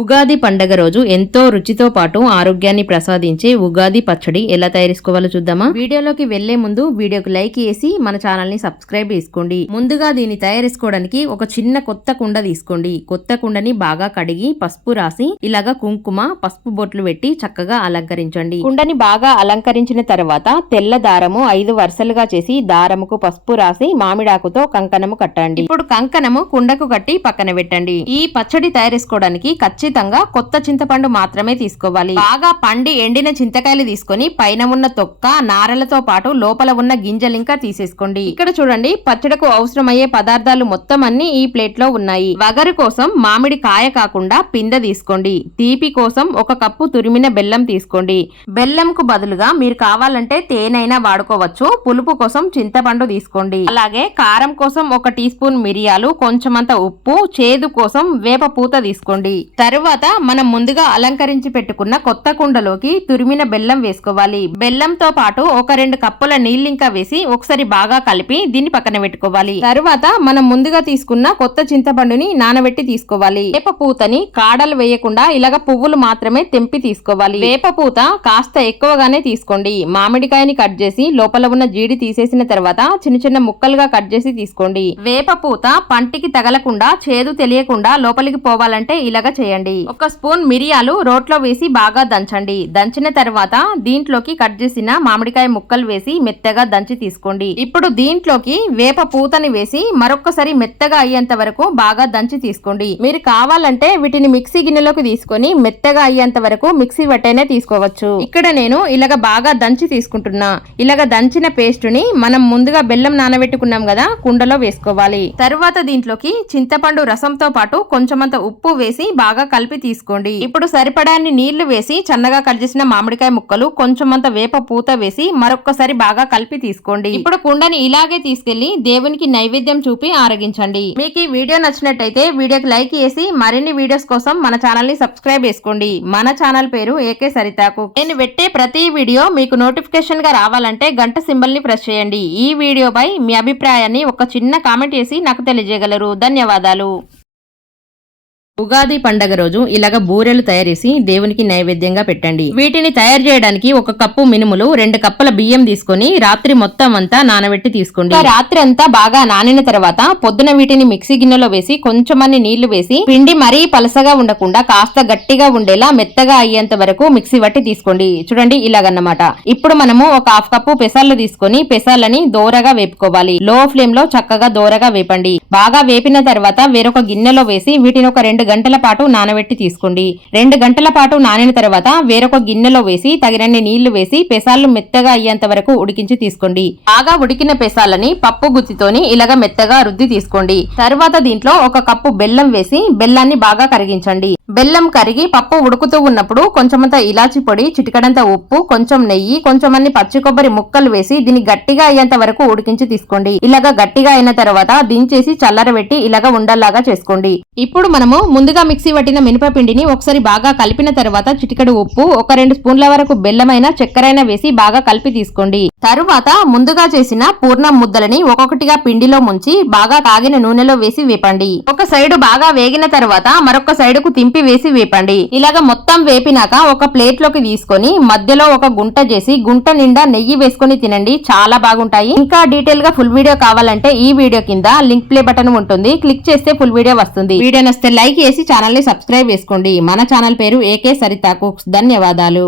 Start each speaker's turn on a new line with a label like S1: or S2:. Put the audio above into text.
S1: ఉగాది పండగ రోజు ఎంతో రుచితో పాటు ఆరోగ్యాన్ని ప్రసాదించే ఉగాది పచ్చడి ఎలా తయారేసుకోవాలో చూద్దామా? వీడియోలోకి వెళ్ళే ముందు వీడియోకి లైక్ చేసి మన ఛానల్ని సబ్స్క్రైబ్ చేసుకోండి. ముందుగా దీన్ని తయారేసుకోవడానికి ఒక చిన్న కొత్త కుండ తీసుకోండి. కొత్త కుండని బాగా కడిగి పసుపు రాసి ఇలాగా కుంకుమ పసుపు బొట్లు పెట్టి చక్కగా అలంకరించండి. కుండని బాగా అలంకరించిన తర్వాత తెల్ల దారము ఐదు వరుసలుగా చేసి దారముకు పసుపు రాసి మామిడాకుతో కంకణము కట్టండి. ఇప్పుడు కంకణము కుండకు కట్టి పక్కన పెట్టండి. ఈ పచ్చడి తయారేసుకోవడానికి ఖచ్చితంగా కొత్త చింతపండు మాత్రమే తీసుకోవాలి. బాగా పండి ఎండిన చింతకాయలు తీసుకొని పైన ఉన్న తొక్క నారలతో పాటు లోపల ఉన్న గింజలు ఇంకా తీసేసుకోండి. ఇక్కడ చూడండి పచ్చడికు అవసరమయ్యే పదార్థాలు మొత్తం అన్ని ఈ ప్లేట్లో ఉన్నాయి. వగరు కోసం మామిడి కాయ కాకుండా పిందె తీసుకోండి. తీపి కోసం ఒక కప్పు తురిమిన బెల్లం తీసుకోండి. బెల్లంకు బదులుగా మీరు కావాలంటే తేనైనా వాడుకోవచ్చు. పులుపు కోసం చింతపండు తీసుకోండి. అలాగే కారం కోసం ఒక టీ స్పూన్ మిరియాలు కొంచెమంత ఉప్పు చేదు కోసం వేప పూత తీసుకోండి. తరువాత మనం ముందుగా అలంకరించి పెట్టుకున్న కొత్త కుండలోకి తురిమిన బెల్లం వేసుకోవాలి. బెల్లంతో పాటు ఒక రెండు కప్పుల నీళ్ళింకా వేసి ఒకసారి బాగా కలిపి దీన్ని పక్కన పెట్టుకోవాలి. తరువాత మనం ముందుగా తీసుకున్న కొత్త చింతపండుని నానబెట్టి తీసుకోవాలి. వేప పూతని కాడలు వేయకుండా ఇలాగ పువ్వులు మాత్రమే తెంపి తీసుకోవాలి. వేప పూత కాస్త ఎక్కువగానే తీసుకోండి. మామిడికాయని కట్ చేసి లోపల ఉన్న జీడి తీసేసిన తర్వాత చిన్న చిన్న ముక్కలుగా కట్ చేసి తీసుకోండి. వేప పూత పంటికి తగలకుండా చేదు తెలియకుండా లోపలికి పోవాలంటే ఇలాగ చేయండి. ఒక స్పూన్ మిరియాలు రోట్లో వేసి బాగా దంచండి. దంచిన తర్వాత దీంట్లోకి కట్ చేసిన మామిడికాయ ముక్కలు వేసి మెత్తగా దంచి తీసుకోండి. ఇప్పుడు దీంట్లోకి వేప పూతని వేసి మరొకసారి మెత్తగా అయ్యేంత వరకు బాగా దంచి తీసుకోండి. మీరు కావాలంటే వీటిని మిక్సీ గిన్నెలోకి తీసుకొని మెత్తగా అయ్యేంత వరకు మిక్సీ పట్టేనే తీసుకోవచ్చు. ఇక్కడ నేను ఇలాగ బాగా దంచి తీసుకుంటున్నా. ఇలాగ దంచిన పేస్ట్ని మనం ముందుగా బెల్లం నానబెట్టుకున్నాం కదా కుండలో వేసుకోవాలి. తరువాత దీంట్లోకి చింతపండు రసంతో పాటు కొంచెమంత ఉప్పు వేసి బాగా కలిపి తీసుకోండి. ఇప్పుడు సరిపడాన్ని నీళ్ళు వేసి చన్నగా కలిసిన మామిడికాయ ముక్కలు కొంచెమంత వేప పూత వేసి మరొక్కసారి బాగా కలిపి తీసుకోండి. ఇప్పుడు కుండని ఇలాగే తీసుకెళ్ళి దేవునికి నైవేద్యం చూపి ఆరగించండి. మీకు ఈ వీడియో నచ్చినట్టయితే వీడియోకి లైక్ చేసి మరిన్ని వీడియోస్ కోసం మన ఛానల్ని సబ్స్క్రైబ్ చేసుకోండి. మన ఛానల్ పేరు ఏకే సరితాకు. నేను పెట్టే ప్రతి వీడియో మీకు నోటిఫికేషన్గా రావాలంటే గంట సింబల్ని ప్రెస్ చేయండి. ఈ వీడియోపై మీ అభిప్రాయాన్ని ఒక చిన్న కామెంట్ చేసి నాకు తెలియజేయగలరు. ధన్యవాదాలు. ఉగాది పండగ రోజు ఇలాగ బూరెలు తయారేసి దేవునికి నైవేద్యంగా పెట్టండి. వీటిని తయారు చేయడానికి ఒక కప్పు మినుములు రెండు కప్పుల బియ్యం తీసుకొని రాత్రి మొత్తం అంతా నానబెట్టి తీసుకోండి. రాత్రి అంతా బాగా నానిన తర్వాత పొద్దున వీటిని మిక్సీ గిన్నెలో వేసి కొంచెమని నీళ్ళు వేసి పిండి మరీ పలసగా ఉండకుండా కాస్త గట్టిగా ఉండేలా మెత్తగా అయ్యేంత వరకు మిక్సీ పట్టి తీసుకోండి. చూడండి ఇలాగన్నమాట. ఇప్పుడు మనము ఒక హాఫ్ కప్పు పెసాలు తీసుకొని పెసాలని దోరగా వేపుకోవాలి. లో ఫ్లేమ్లో చక్కగా దోరగా వేపండి. బాగా వేపిన తర్వాత వేరొక గిన్నెలో వేసి వీటిని ఒక రెండు గంటల పాటు నానబెట్టి తీసుకోండి. రెండు గంటల పాటు నానిన తర్వాత వేరొక గిన్నెలో వేసి తగినన్ని నీళ్ళు వేసి పెసాలు మెత్తగా అయ్యేంత వరకు ఉడికించి తీసుకోండి. బాగా ఉడికిన పెసాలని పప్పు గుత్తితోని ఇలాగ మెత్తగా రుద్ది తీసుకోండి. తర్వాత దీంట్లో ఒక కప్పు బెల్లం వేసి బెల్లాన్ని బాగా కరిగించండి. బెల్లం కరిగి పప్పు ఉడుకుతూ ఉన్నప్పుడు కొంచెమంత ఇలాచి పొడి చిటికడంత ఉప్పు కొంచెం నెయ్యి కొంచెమన్ని పచ్చి కొబ్బరి ముక్కలు వేసి దీన్ని గట్టిగా అయ్యేంత వరకు ఉడికించి తీసుకోండి. ఇలాగా గట్టిగా అయిన తర్వాత దించేసి చల్లరబెట్టి ఇలాగా ఉండల్లాగా చేసుకోండి. ఇప్పుడు మనము ముందుగా మిక్సీ పట్టిన మినపపిండిని ఒకసారి బాగా కలిపిన తర్వాత చిటికడు ఉప్పు ఒక రెండు స్పూన్ల వరకు బెల్లమైన చక్కెరైన వేసి బాగా కలిపి తీసుకోండి. తరువాత ముందుగా చేసిన పూర్ణం ముద్దలని ఒక్కొక్కటిగా పిండిలో ముంచి బాగా కాగిన నూనెలో వేసి వేపండి. ఒక సైడు బాగా వేగిన తర్వాత మరొక సైడుకు తింపి వేసి వేపండి. ఇలాగ మొత్తం వేపినాక ఒక ప్లేట్లోకి తీసుకొని మధ్యలో ఒక గుంట చేసి గుంట నిండా నెయ్యి వేసుకొని తినండి. చాలా బాగుంటాయి. ఇంకా డీటెయిల్గా ఫుల్ వీడియో కావాలంటే ఈ వీడియో కింద లింక్ ప్లే బటన్ ఉంటుంది. క్లిక్ చేస్తే ఫుల్ వీడియో వస్తుంది. వీడియో నచ్చితే లైక్ చేసి ఛానల్ని సబ్స్క్రైబ్ చేసుకోండి. మన ఛానల్ పేరు ఏకే సరితా కుక్స్ ధన్యవాదాలు.